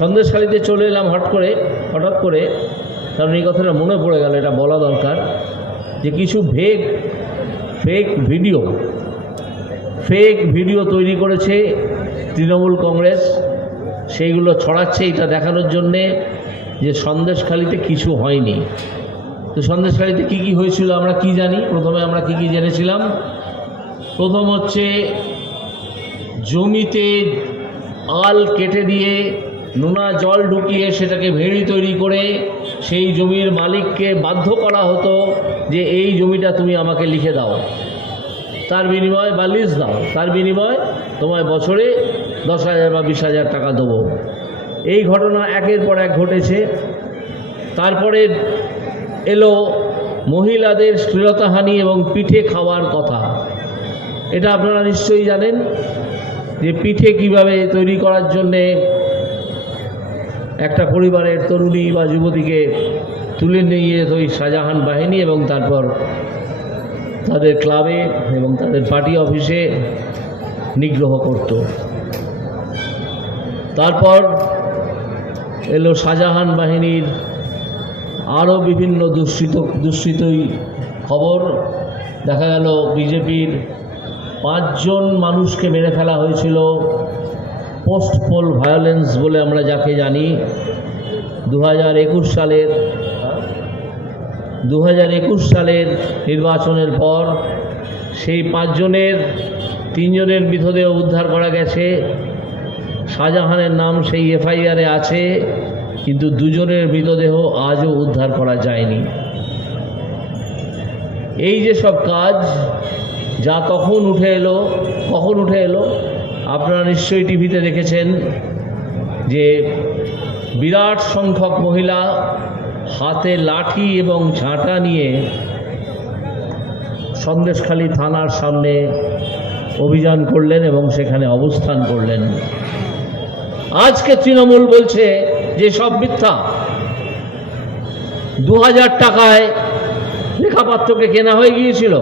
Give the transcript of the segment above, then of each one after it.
সন্দেশখালিতে চলে এলাম হঠাৎ করে কারণ এই কথাটা মনে পড়ে গেল, এটা বলা দরকার যে কিছু ফেক ভিডিও তৈরি করেছে তৃণমূল কংগ্রেস, সেইগুলো ছড়াচ্ছে এটা দেখানোর জন্যে যে সন্দেশখালিতে কিছু হয়নি। তো সন্দেশখালিতে কি কি হয়েছিল আমরা কি জানি? প্রথমে আমরা কি কি জেনেছিলাম? প্রথম হচ্ছে জমিতে আল কেটে দিয়ে নোনা জল ঢুকিয়ে সেটাকে ভেড়ি তৈরি করে সেই জমির মালিককে বাধ্য করা হতো যে এই জমিটা তুমি আমাকে লিখে দাও, তার বিনিময়ে বা লিজ দাও, তার বিনিময়ে তোমায় বছরে 10,000 বা 20,000 টাকা দেবো। এই ঘটনা একের পর এক ঘটেছে। তারপরে এলো মহিলাদের শ্লীলতাহানি এবং পিঠে খাওয়ার কথা। এটা আপনারা নিশ্চয়ই জানেন যে পিঠে কিভাবে তৈরি করার জন্যে একটা পরিবারের তরুণী বা যুবতীকে তুলে নিয়ে যেত ওই শাহজাহান বাহিনী এবং তারপর তাদের ক্লাবে এবং তাদের পার্টি অফিসে নিগ্রহ করত। তারপর এলো শাহজাহান বাহিনীর আরও বিভিন্ন দুষ্কৃতই খবর। দেখা গেল বিজেপির 5 জন মানুষকে মেরে ফেলা হয়েছিল পোস্ট পোল ভায়োলেন্স বলে আমরা যাকে জানি। 2021 সালের নির্বাচনের পর সেই 5 জনের 3 জনের মৃতদেহ উদ্ধার করা গেছে। শাহজাহানের নাম সেই এফআইআরে আছে, কিন্তু 2 জনের মৃতদেহ আজও উদ্ধার করা যায়নি। এই যে সব কাজ যা কখন উঠে এলো আপনারা নিশ্চয়ই টিভিতে দেখেছেন যে বিরাট সংখ্যক মহিলা হাতে লাঠি এবং ঝাঁটা নিয়ে সন্দেশখালী থানার সামনে অভিযান করলেন এবং সেখানে অবস্থান করলেন। আজকে তৃণমূল বলছে যে সব মিথ্যা। 2000 টাকায় রেখাপাত্রকে কেনা হয়ে গিয়েছিল।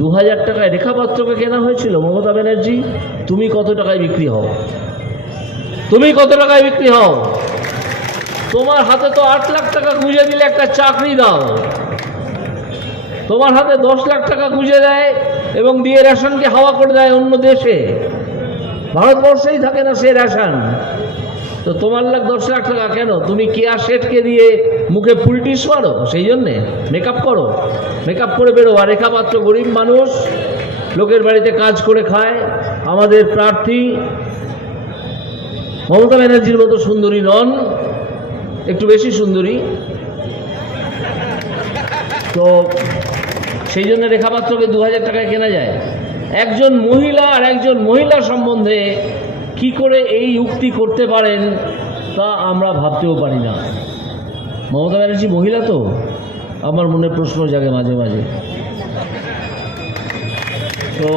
2000 টাকায় রেখাপাত্রকে কেনা হয়েছিল। মমতা ব্যানার্জি, তুমি কত টাকায় বিক্রি হও? তোমার হাতে তো 8 লাখ টাকা গুঁজে দিলে একটা চাকরি দাও। তোমার হাতে 10 লাখ টাকা গুঁজে দেয় এবং দিয়ে রেশনকে হাওয়া করে দেয় অন্য দেশে। ভারতবর্ষেই থাকে না সে রেশন। তো তোমার 10 লাখ টাকা কেন? তুমি কেয়া শেঠকে দিয়ে মুখে পুলটিস মারো, সেই জন্যে মেকআপ করে বেরো। আর রেখাপাত্র গরিব মানুষ, লোকের বাড়িতে কাজ করে খায়। আমাদের প্রার্থী মমতা ব্যানার্জির মতো সুন্দরী নন, একটু বেশি সুন্দরী। তো সেই জন্য রেখাপাত্রকে 2000 টাকায় কেনা যায়। একজন মহিলা আর একজন মহিলা সম্বন্ধে কি করে এই উক্তি করতে পারেন তা আমরা ভাবতেও পারি না। মমতা ব্যানার্জি মহিলা তো, আমার মনে প্রশ্ন জাগে মাঝে মাঝে। তো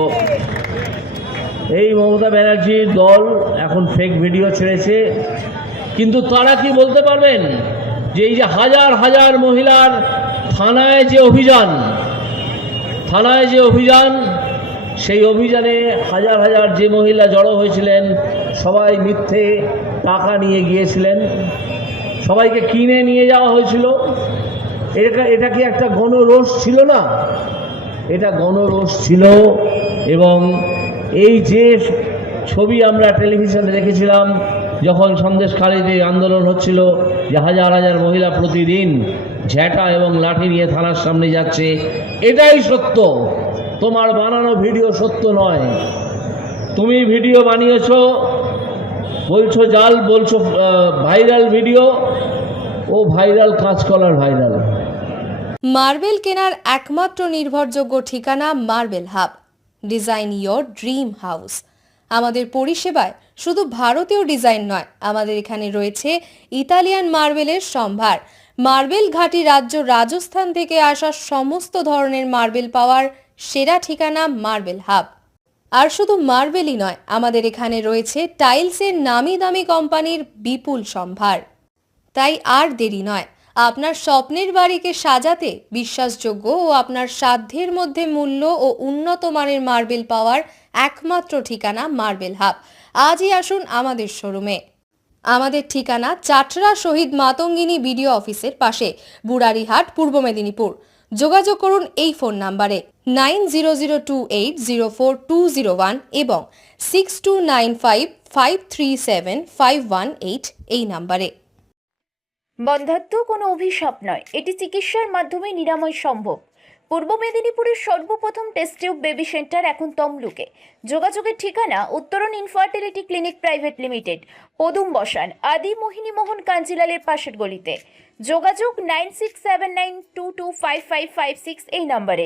এই মমতা ব্যানার্জির দল এখন ফেক ভিডিও ছেড়েছে, কিন্তু তারা কি বলতে পারবেন যে এই যে হাজার হাজার মহিলার থানায় যে অভিযান সেই অভিযানে হাজার হাজার যে মহিলা জড়ো হয়েছিলেন সবাই মিথ্যে টাকা নিয়ে গিয়েছিলেন, সবাইকে কিনে নিয়ে যাওয়া হয়েছিল। এটা কি একটা গণরোষ ছিল না? এটা গণরোষ ছিল। এবং এই যে ছবি আমরা টেলিভিশনে দেখেছিলাম যখন সন্দেশখালীতে আন্দোলন হচ্ছিল, যে হাজার হাজার মহিলা প্রতিদিন ঝ্যাঁটা এবং লাঠি নিয়ে থানার সামনে যাচ্ছে, এটাই সত্য। তোমার বানানো ভিডিও সত্য নয়। তুমি ভিডিও বানিয়েছো, বলছো জাল, বলছো ভাইরাল ভিডিও। ও ভাইরাল কাঁচকলার ভাইরাল। মার্বেল কেনার একমাত্র নির্ভরযোগ্য ঠিকানা marble hub. Design your dream house. আমাদের পরিষেবায় শুধু ভারতীয় ডিজাইন নয়, আমাদের এখানে রয়েছে ইতালিয়ান মার্বেলের সম্ভার। মার্বেল ঘাঁটি রাজ্য রাজস্থান থেকে আসা সমস্ত ধরনের মার্বেল পাওয়ার সেরা ঠিকানা মার্বেল হাব। আর শুধু মার্বেলই নয়, আমাদের এখানে রয়েছে টাইলসের নামি দামি কোম্পানির বিপুল সম্ভার। তাই আর দেরি নয়, আপনার স্বপ্নের বাড়িকে সাজাতে বিশ্বাসযোগ্য ও আপনার সাধ্যের মধ্যে মূল্য ও উন্নত মানের মার্বেল পাওয়ার একমাত্র ঠিকানা মার্বেল হাব। আজই আসুন আমাদের শোরুমে। আমাদের ঠিকানা চাটরা শহীদ মাতঙ্গিনী বিডিও অফিসের পাশে, বুড়ারিহাট, পূর্ব মেদিনীপুর। যোগাযোগ করুন এই ফোন নাম্বারে 9002804201 এবং 6295537518 এই নাম্বারে। বন্ধ্যাত্ব কোনো অভিশাপ নয়, এটি চিকিৎসার মাধ্যমে নিরাময় সম্ভব। পূর্ব মেদিনীপুরের সর্বপ্রথম টেস্ট টিউব বেবি সেন্টার এখন তমলুকে। যোগাযোগের ঠিকানা উত্তরণ ইনফার্টিলিটি ক্লিনিক প্রাইভেট লিমিটেড, পদুম বসান, আদি মোহিনী মোহন কাঞ্জিলালের পাশের গলিতে। যোগাযোগ 9679225556 এই নম্বরে।